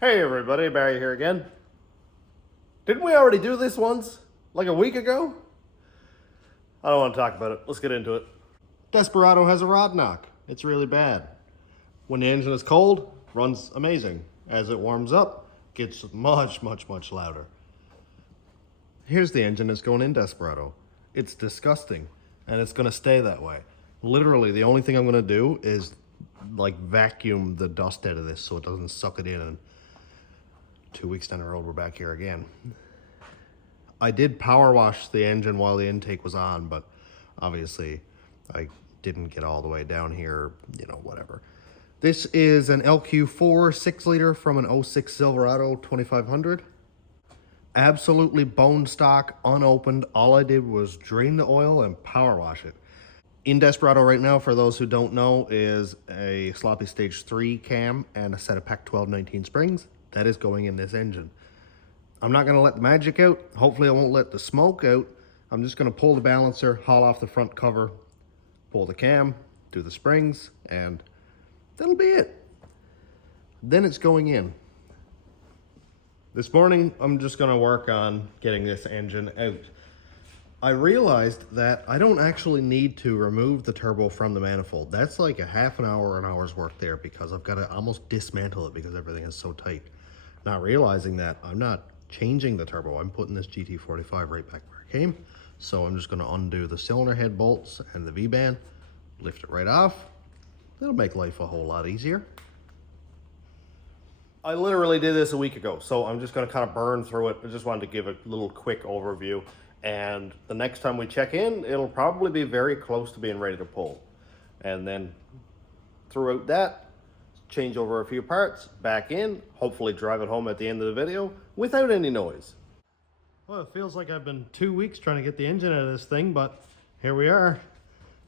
Hey everybody, Barry here again. Didn't we already do this once? Like a week ago? I don't want to talk about it. Let's get into it. Desperado has a rod knock. It's really bad. When the engine is cold, runs amazing. As it warms up, gets much louder. Here's the engine that's going in Desperado. It's disgusting, and it's gonna stay that way. Literally, the only thing I'm gonna do is like vacuum the dust out of this so it doesn't suck it in, and 2 weeks down the road, we're back here again. I did power wash the engine while the intake was on, but obviously I didn't get all the way down here, you know, whatever. This is an LQ4 6 liter from an 06 Silverado 2500. Absolutely bone stock, unopened. All I did was drain the oil and power wash it. In Desperado right now, for those who don't know, is a sloppy stage 3 cam and a set of Pac 1219 springs. That is going in this engine. I'm not gonna let the magic out. Hopefully I won't let the smoke out. I'm just gonna pull the balancer, haul off the front cover, pull the cam, do the springs, and that'll be it. Then it's going in. This morning, I'm just gonna work on getting this engine out. I realized that I don't actually need to remove the turbo from the manifold. That's like a half an hour or an hour's work there because I've got to almost dismantle it because everything is so tight. Not realizing that I'm not changing the turbo. I'm putting this GT45 right back where it came. So I'm just gonna undo the cylinder head bolts and the V-band, lift it right off. It'll make life a whole lot easier. I literally did this a week ago, so I'm just gonna kind of burn through it. I just wanted to give a little quick overview. And the next time we check in, it'll probably be very close to being ready to pull. And then throughout that, change over a few parts, back in, hopefully drive it home at the end of the video without any noise. Well, it feels like I've been 2 weeks trying to get the engine out of this thing, but here we are.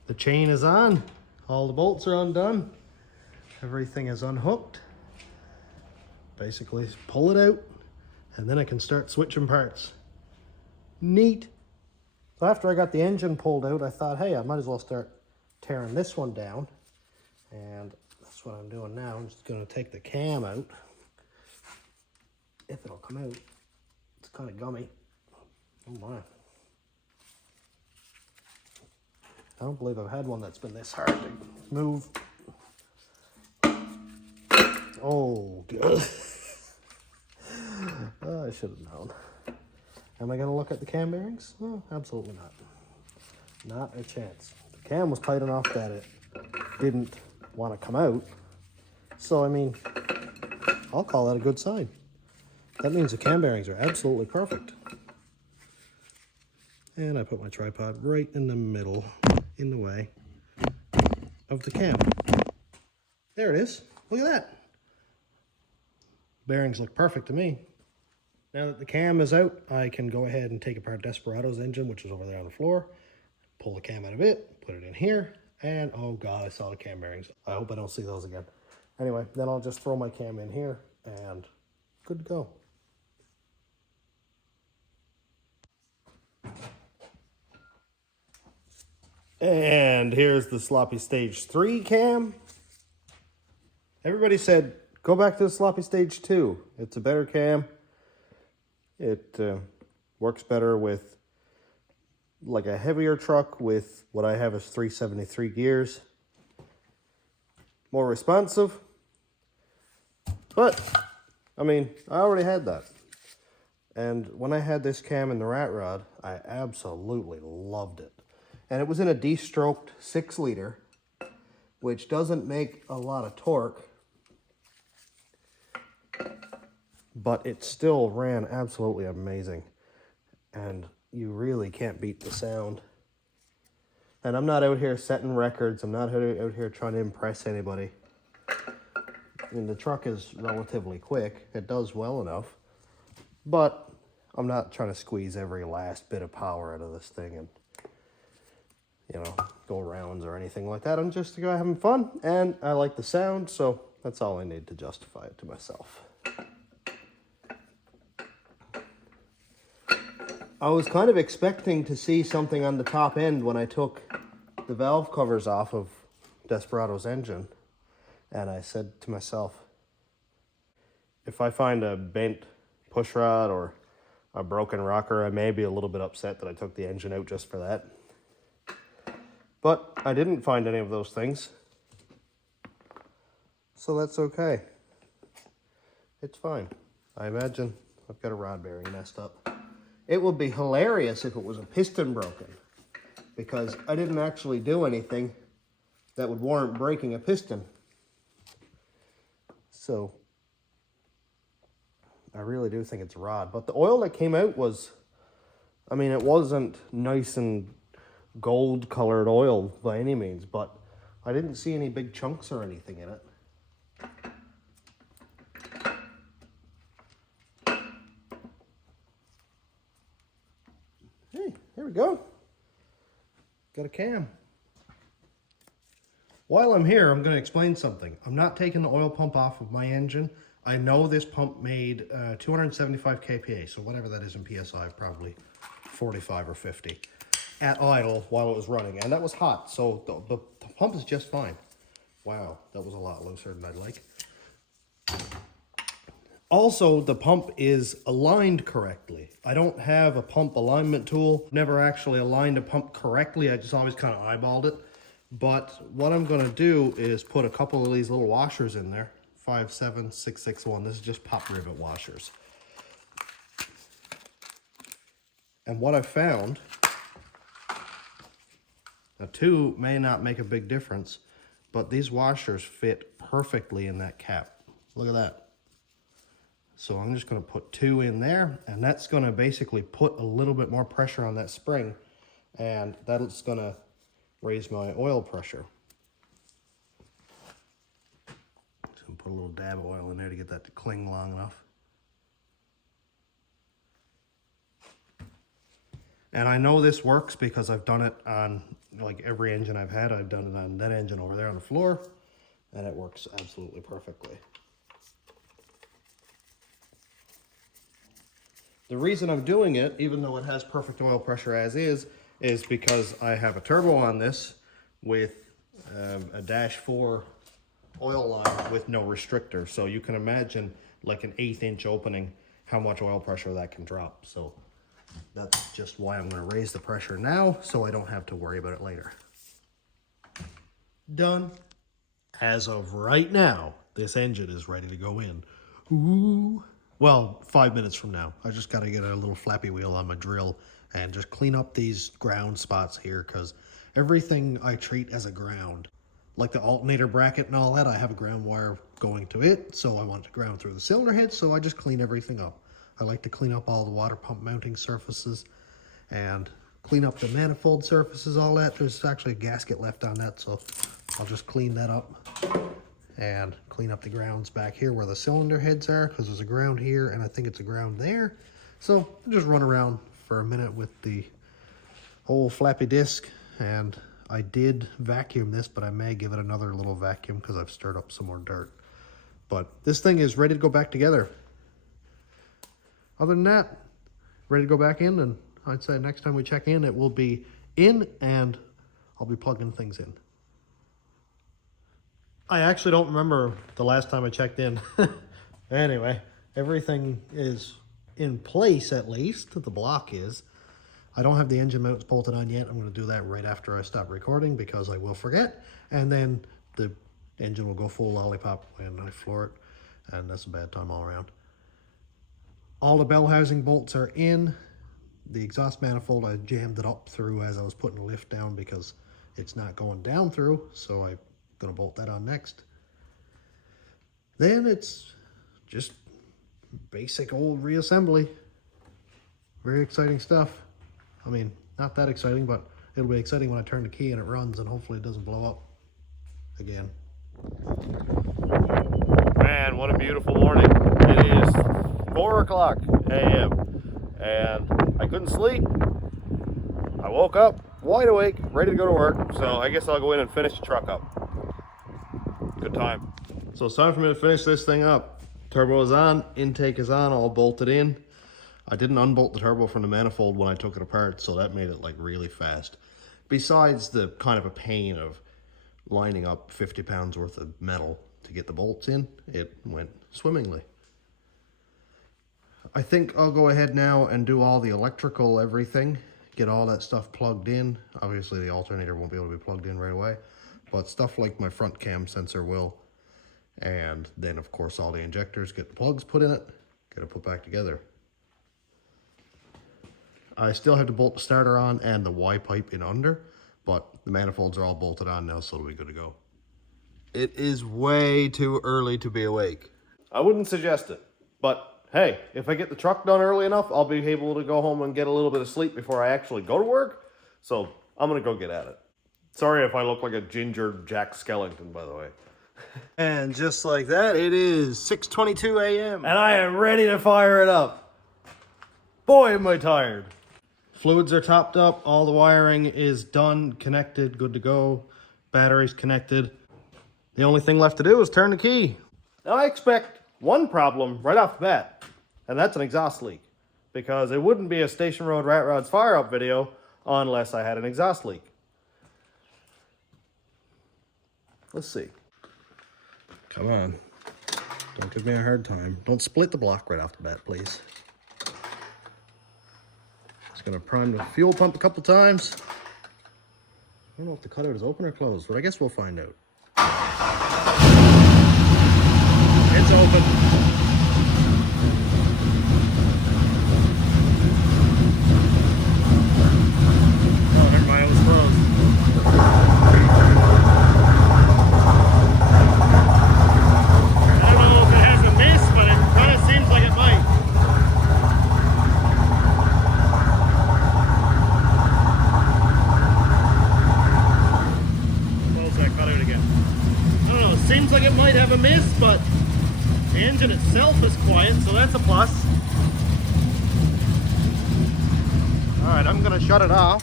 The chain is on, all the bolts are undone, everything is unhooked. Basically pull it out, and then I can start switching parts. Neat. So after I got the engine pulled out, I thought, hey, I might as well start tearing this one down. And that's what I'm doing now. I'm just going to take the cam out. If it'll come out. It's kind of gummy. Oh my. I don't believe I've had one that's been this hard to move. Oh, good. Oh, I should have known. Am I going to look at the cam bearings? No, absolutely not. Not a chance. The cam was tight enough that it didn't want to come out. So, I mean, I'll call that a good sign. That means the cam bearings are absolutely perfect. And I put my tripod right in the middle, in the way of the cam. There it is. Look at that. Bearings look perfect to me. Now that the cam is out, I can go ahead and take apart Desperado's engine, which is over there on the floor, pull the cam out of it, put it in here, and oh God, I saw the cam bearings. I hope I don't see those again. Anyway, then I'll just throw my cam in here and good to go. And here's the sloppy stage 3 cam. Everybody said, go back to the sloppy stage 2. It's a better cam. It works better with like a heavier truck with what I have is 373 gears. More responsive. But, I mean, I already had that. And when I had this cam in the rat rod, I absolutely loved it. And it was in a de-stroked 6 liter, which doesn't make a lot of torque. But it still ran absolutely amazing. And you really can't beat the sound. And I'm not out here setting records. I'm not out here trying to impress anybody. I mean, the truck is relatively quick. It does well enough. But I'm not trying to squeeze every last bit of power out of this thing and, you know, go rounds or anything like that. I'm just a guy having fun. And I like the sound, so that's all I need to justify it to myself. I was kind of expecting to see something on the top end when I took the valve covers off of Desperado's engine. And I said to myself, If I find a bent push rod or a broken rocker, I may be a little bit upset that I took the engine out just for that. But I didn't find any of those things, so that's okay. It's fine. I imagine I've got a rod bearing messed up. It would be hilarious if it was a piston broken, because I didn't actually do anything that would warrant breaking a piston. So I really do think it's a rod. But the oil that came out was, I mean, it wasn't nice and gold colored oil by any means, but I didn't see any big chunks or anything in it. Hey, there we go. Got a cam. While I'm here, I'm going to explain something. I'm not taking the oil pump off of my engine. I know this pump made 275 kPa, so whatever that is in PSI, probably 45 or 50, at idle while it was running. And that was hot, so the pump is just fine. Wow, that was a lot looser than I'd like. Also, the pump is aligned correctly. I don't have a pump alignment tool. Never actually aligned a pump correctly. I just always kind of eyeballed it. But what I'm going to do is put a couple of these little washers in there. 57661. This is just pop rivet washers. And what I found, now 2 may not make a big difference, but these washers fit perfectly in that cap. Look at that. So I'm just going to put 2 in there, and that's going to basically put a little bit more pressure on that spring, and that's going to raise my oil pressure. So put a little dab of oil in there to get that to cling long enough. And I know this works because I've done it on like every engine I've had. I've done it on that engine over there on the floor, and it works absolutely perfectly. The reason I'm doing it, even though it has perfect oil pressure as is because I have a turbo on this with a -4 oil line with no restrictor. So you can imagine like an 1/8 inch opening, how much oil pressure that can drop. So that's just why I'm going to raise the pressure now, so I don't have to worry about it later. Done. As of right now, this engine is ready to go in. Ooh. Well, 5 minutes from now. I just got to get a little flappy wheel on my drill and just clean up these ground spots here, because everything I treat as a ground. Like the alternator bracket and all that, I have a ground wire going to it, so I want it to ground through the cylinder head, so I just clean everything up. I like to clean up all the water pump mounting surfaces and clean up the manifold surfaces, all that. There's actually a gasket left on that, so I'll just clean that up and clean up the grounds back here where the cylinder heads are, because there's a ground here and I think it's a ground there. So I'll just run around for a minute with the whole flappy disc, and I did vacuum this, but I may give it another little vacuum because I've stirred up some more dirt. But this thing is ready to go back together. Other than that, ready to go back in, and I'd say next time we check in, it will be in and I'll be plugging things in. I actually don't remember the last time I checked in. Anyway, everything is in place, at least. The block is. I don't have the engine mounts bolted on yet. I'm going to do that right after I stop recording because I will forget. And then the engine will go full lollipop when I floor it. And that's a bad time all around. All the bell housing bolts are in. The exhaust manifold, I jammed it up through as I was putting the lift down because it's not going down through. So I'm going to bolt that on next. Then it's just basic old reassembly. Very exciting stuff. I mean, not that exciting, but it'll be exciting when I turn the key and it runs, and hopefully it doesn't blow up again. Man, what a beautiful morning. It is 4:00 a.m. and I couldn't sleep. I woke up wide awake, ready to go to work, so I guess I'll go in and finish the truck up. Good time. So it's time for me to finish this thing up. Turbo is on, intake is on, all bolted in. I didn't unbolt the turbo from the manifold when I took it apart, so that made it like really fast. Besides the kind of a pain of lining up 50 pounds worth of metal to get the bolts in, it went swimmingly. I think I'll go ahead now and do all the electrical everything, get all that stuff plugged in. Obviously the alternator won't be able to be plugged in right away, but stuff like my front cam sensor will. And then of course all the injectors, get the plugs put in it, get it put back together. I still have to bolt the starter on and the Y pipe in under, but the manifolds are all bolted on now, so it'll be good to go. It is way too early to be awake. I wouldn't suggest it, but hey, if I get the truck done early enough, I'll be able to go home and get a little bit of sleep before I actually go to work. So I'm gonna go get at it. Sorry if I look like a ginger Jack Skellington, by the way. And just like that, it is 6:22 a.m. and I am ready to fire it up. Boy, am I tired. Fluids are topped up, all the wiring is done, connected, good to go. Batteries connected. The only thing left to do is turn the key. Now I expect one problem right off the bat, and that's an exhaust leak. Because it wouldn't be a Station Road Rat Rods fire up video unless I had an exhaust leak. Let's see. Come on. Don't give me a hard time. Don't split the block right off the bat, please. Just gonna prime the fuel pump a couple times. I don't know if the cutout is open or closed, but I guess we'll find out. It's open. Oh, never mind, it was closed. I don't know if it has a miss, but it kind of seems like it might. Close that cutout again. I don't know, it seems like it might have a miss, but the engine itself is quiet, so that's a plus. Alright, I'm gonna shut it off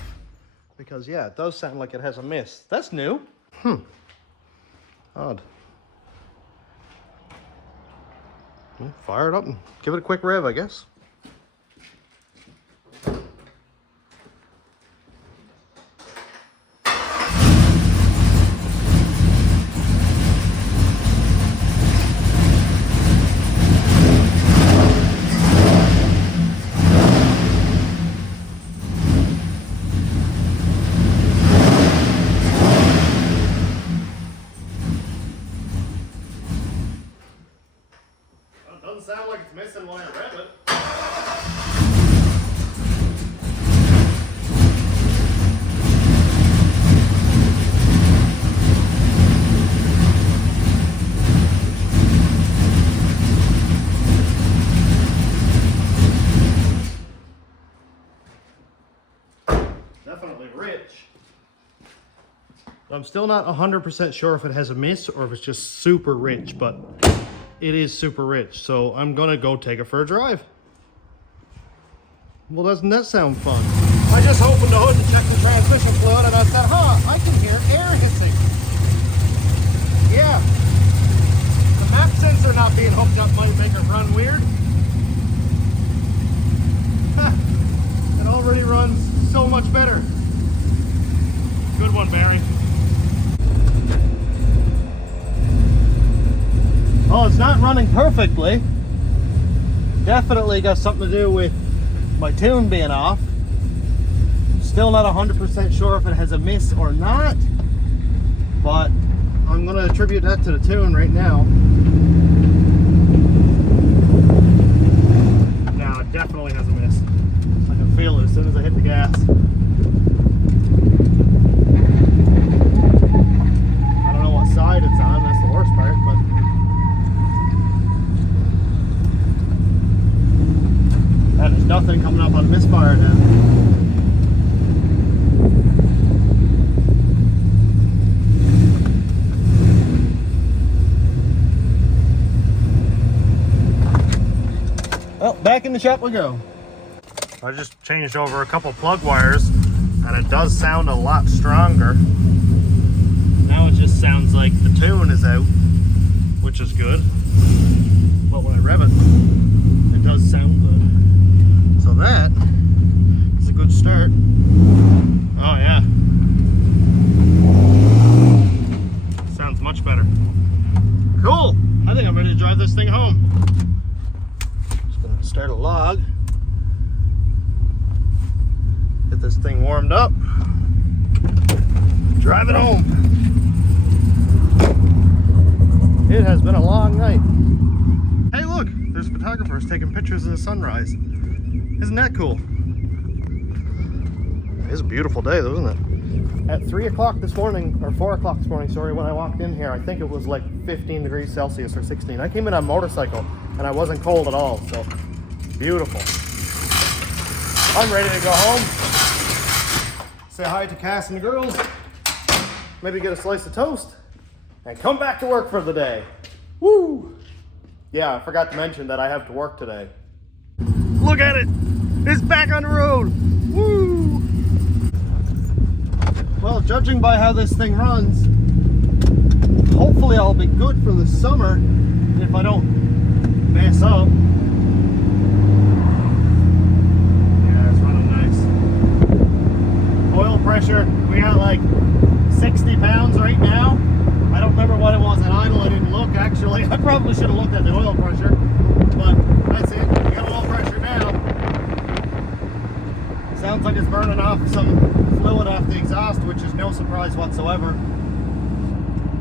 because yeah, it does sound like it has a miss. That's new. Odd. Well, fire it up and give it a quick rev, I guess. Sound like it's missing when I rev it. Definitely rich. I'm still not 100% sure if it has a miss or if it's just super rich, but it is super rich, so I'm gonna go take it for a drive. Well, doesn't that sound fun? I just opened the hood to check the transmission fluid and I said, I can hear air hissing. Yeah. The map sensor not being hooked up might make it run weird. It already runs so much better. Good one, Barry. Oh, it's not running perfectly. Definitely got something to do with my tune being off. Still not 100% sure if it has a miss or not, but I'm gonna attribute that to the tune right now. Now it definitely has a miss. I can feel it as soon as I hit the gas. I don't know what side it's on, that's the worst part, but and there's nothing coming up on misfire now. Well, back in the shop we go. I just changed over a couple plug wires and it does sound a lot stronger. Now it just sounds like the tune is out, which is good. But when I rev it, it does sound good. So that is a good start. Oh yeah. Sounds much better. Cool. I think I'm ready to drive this thing home. Just gonna start a log. Get this thing warmed up. Drive it home. It has been a long night. Hey look, there's photographers taking pictures of the sunrise. Isn't that cool? It's a beautiful day though, isn't it? At 3 o'clock this morning, or 4 o'clock this morning, sorry, when I walked in here, I think it was like 15 degrees Celsius or 16. I came in on a motorcycle and I wasn't cold at all, so beautiful. I'm ready to go home. Say hi to Cass and the girls. Maybe get a slice of toast and come back to work for the day. Woo! Yeah, I forgot to mention that I have to work today. Look at it! It's back on the road! Woo! Well, judging by how this thing runs, hopefully I'll be good for the summer if I don't mess up. Yeah, it's running nice. Oil pressure, we got like 60 pounds right now. I don't remember what it was at idle. I didn't look actually. I probably should have looked at the oil pressure, but that's it. We got oil pressure now. Sounds like it's burning off some fluid off the exhaust, which is no surprise whatsoever.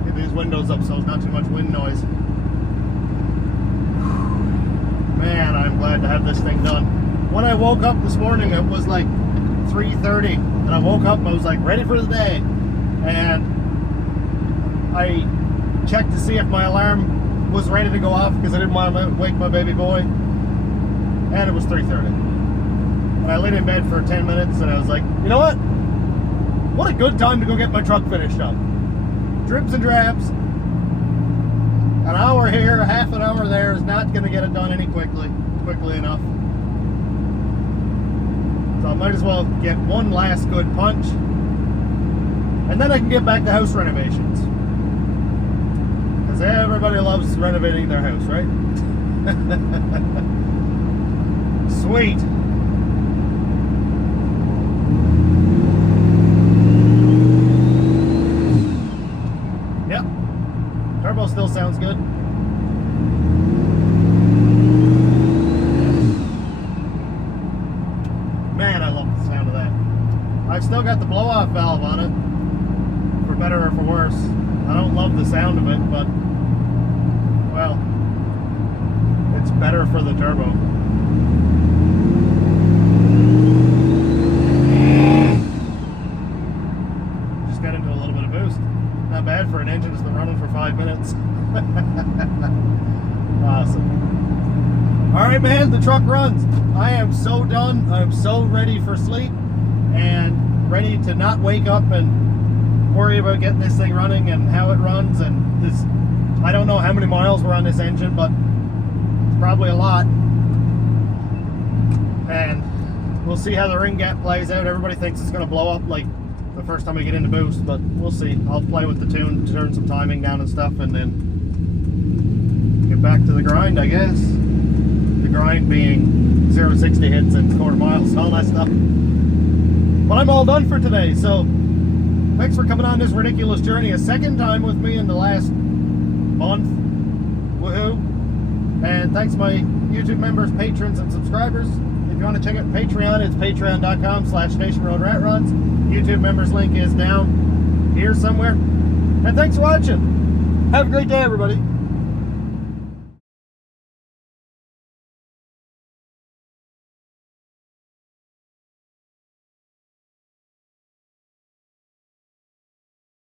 Get these windows up so there's not too much wind noise. Man, I'm glad to have this thing done. When I woke up this morning, it was like 3:30, and I woke up and I was like ready for the day. And I checked to see if my alarm was ready to go off because I didn't want to wake my baby boy. And it was 3:30. And I laid in bed for 10 minutes and I was like, you know what? What a good time to go get my truck finished up. Drips and drabs. An hour here, half an hour there is not going to get it done any quickly enough. So I might as well get one last good punch. And then I can get back to house renovations. Because everybody loves renovating their house, right? Sweet. Yep. Turbo still sounds good. Man, I love the sound of that. I've still got the blow-off valve on it. For better or for worse. I don't love the sound of it, but well, it's better for the turbo. Just got into a little bit of boost. Not bad for an engine that's been running for 5 minutes. Awesome. Alright man, the truck runs. I am so done. I'm so ready for sleep and ready to not wake up and worry about getting this thing running and how it runs. And this, I don't know how many miles were on this engine, but it's probably a lot. And we'll see how the ring gap plays out. Everybody thinks it's going to blow up like the first time I get into boost, but we'll see. I'll play with the tune, turn some timing down and stuff, and then get back to the grind, I guess. The grind being 0 to 60 hits and quarter miles and all that stuff. But I'm all done for today, so thanks for coming on this ridiculous journey a second time with me in the last month. Woohoo! And thanks my YouTube members, patrons, and subscribers. If you want to check out Patreon, it's patreon.com/stationroadratrods. YouTube members link is down here somewhere. And thanks for watching. Have a great day, everybody.